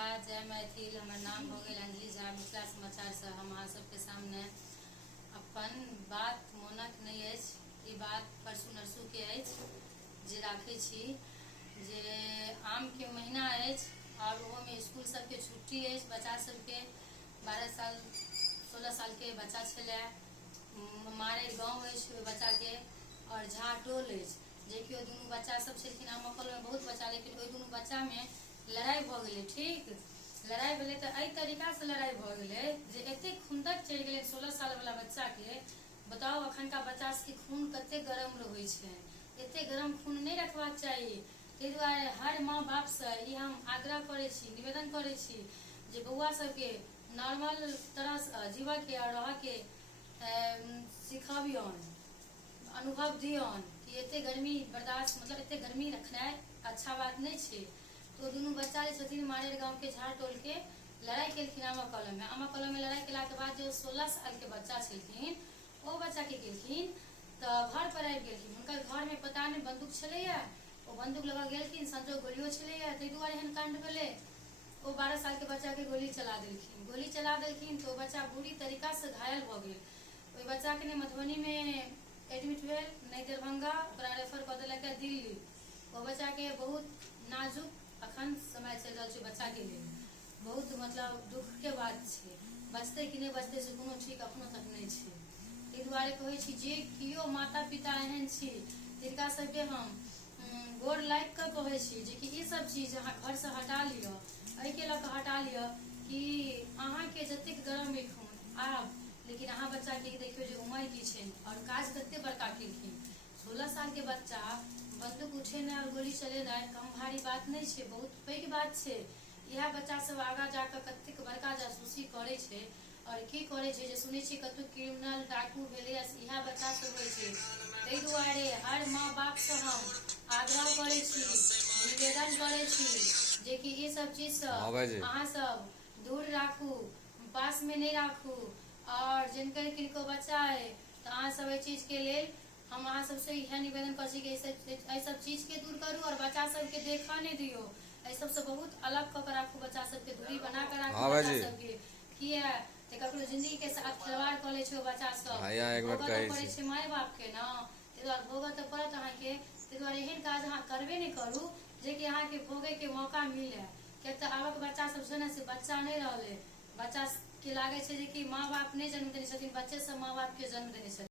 नमस्कार, जय मैथिल। हमर नाम भ गेल अंजलि झा। मिथिला समाचार से हम अहाँ सबके सामने अपन बात मोनक नहीं अछि, ई बात परसू नरसू के अछि जे राखै छी जे आम के महीना अछि और ओहो में स्कूल सबके छुट्टी अछि। बच्चा सबके 12 साल 16 साल के बच्चा छलै, मारे गाँव अछि ओहि बच्चा के और झा टोल अछि जेकि ओ दुनू बच्चा सब छलखिन आम कल में बहुत बच्चा, लेकिन ओहि दुनू बच्चा में लड़ाई भ गेलै। ठीक लड़ाई भेलै तऽ एहि तरीका से लड़ाई भ गेलै जे एते खुंदक चढ़ि गेलै 16 साल वाला बच्चा के। बताओ अखनका बच्चा सबके खून कते गरम रहै छै, एते गरम खून नहीं रखबाक चाही। ताहि दुआरे हर माँ बाप से ई हम आग्रह करै छी, निवेदन करै छी जे बौआ सबके नॉर्मल तरह से जीवा के और रह के सिखबियौन, अनुभव दियौन कि एते गर्मी बर्दाश्त मतलब एते गर्मी रखनाइ अच्छा बात नहीं छै। तो दुनू बच्चा जे छथिन मारेर गाँव के झाड़ टोल के लड़ाई केलखिन आमा कलम में। आमा कलम में लड़ाई केला के बाद जो 16 साल के बच्चा छलखिन ओ बच्चा के गेलखिन तऽ घर पर आबि गेलखिन। हुनकर घर में पता नहीं बंदूक छलैया, ओ बंदूक लगा गेलखिन, संजोग गोलियो छलैया, ताहि दुआरे एहन कांड भेलै। ओ 12 साल के बच्चा के गोली चला देलखिन तो बच्चा बुरी तरीका से घायल भ गेल। ओहि बच्चा के ने मधुबनी में एडमिट भेल, नहीं दरभंगा, ओकरा रेफर कऽ देलक दिल्ली। ओ बच्चा के बहुत नाजुक अखन समय चल रहा है, बच्चा के लिए बहुत मतलब दुख के बात है। बचते कि नहीं बचते से कोनो ठीक अखनो तक नहीं है। ताहि दुआरे कहै छी जे कियो माता पिता एहन छी तिनका सबके हम गोर लागि कऽ कहै छी जे कि ई सब चीज अहाँ घर से हटा लिअ। एहिके लऽ कऽ हटा लिअ कि अहाँके जतेक गरम अइ खून आब, लेकिन अहाँ बच्चा के देखियो जे उमर की छै और काज कते बड़का केलखिन। 16 साल के बच्चा बंदूक उठेनाइ और गोली चलेनाइ कम भारी बात नहीं है, बहुत पैघ बात है। यह बच्चा सब आगा जाकर कतेक बड़का जासूसी करे छे और की करे छे जे सुनै छी कतौ क्रिमिनल डाकू भेले, यह बच्चा सब होइ छे। ताहि दुआरे हर माँ बाप से हम आग्रह करे छी, निवेदन करे छी जे कि ये सब चीज से अहाँ सब दूर राखू, पास में नहीं राखू। और जिनकर किनको बच्चा है तो अहाँ सब चीज के लेल हम अहाँ सबसे यह निवेदन कर छी कि सब चीज के दूर करू और बच्चा सबके देखा नहीं दियो। एहि सबसे बहुत अलग कऽ के राखू, बच्चा सबके दूरी बना के राखू। बच्चा सबके किया ते ककरो जिंदगी के साथ खिलवाड़ कऽ लै छै ओ बच्चा सब, भोगऽ पड़ै छै माय बाप के न। ताहि दुआरे भोगऽ तऽ पड़त अहाँके। ताहि दुआरे एहन काज अहाँ करबे नहीं करू जे कि अहाँके भोगे के मौका मिले। कियाक तऽ आबक बच्चा सब छै ने से बच्चा नहीं रहले, बच्चा के लागे छै जे कि माँ बाप नहीं जन्म देने छथिन, बच्चे सब माँ बाप के जन्म देने छथिन।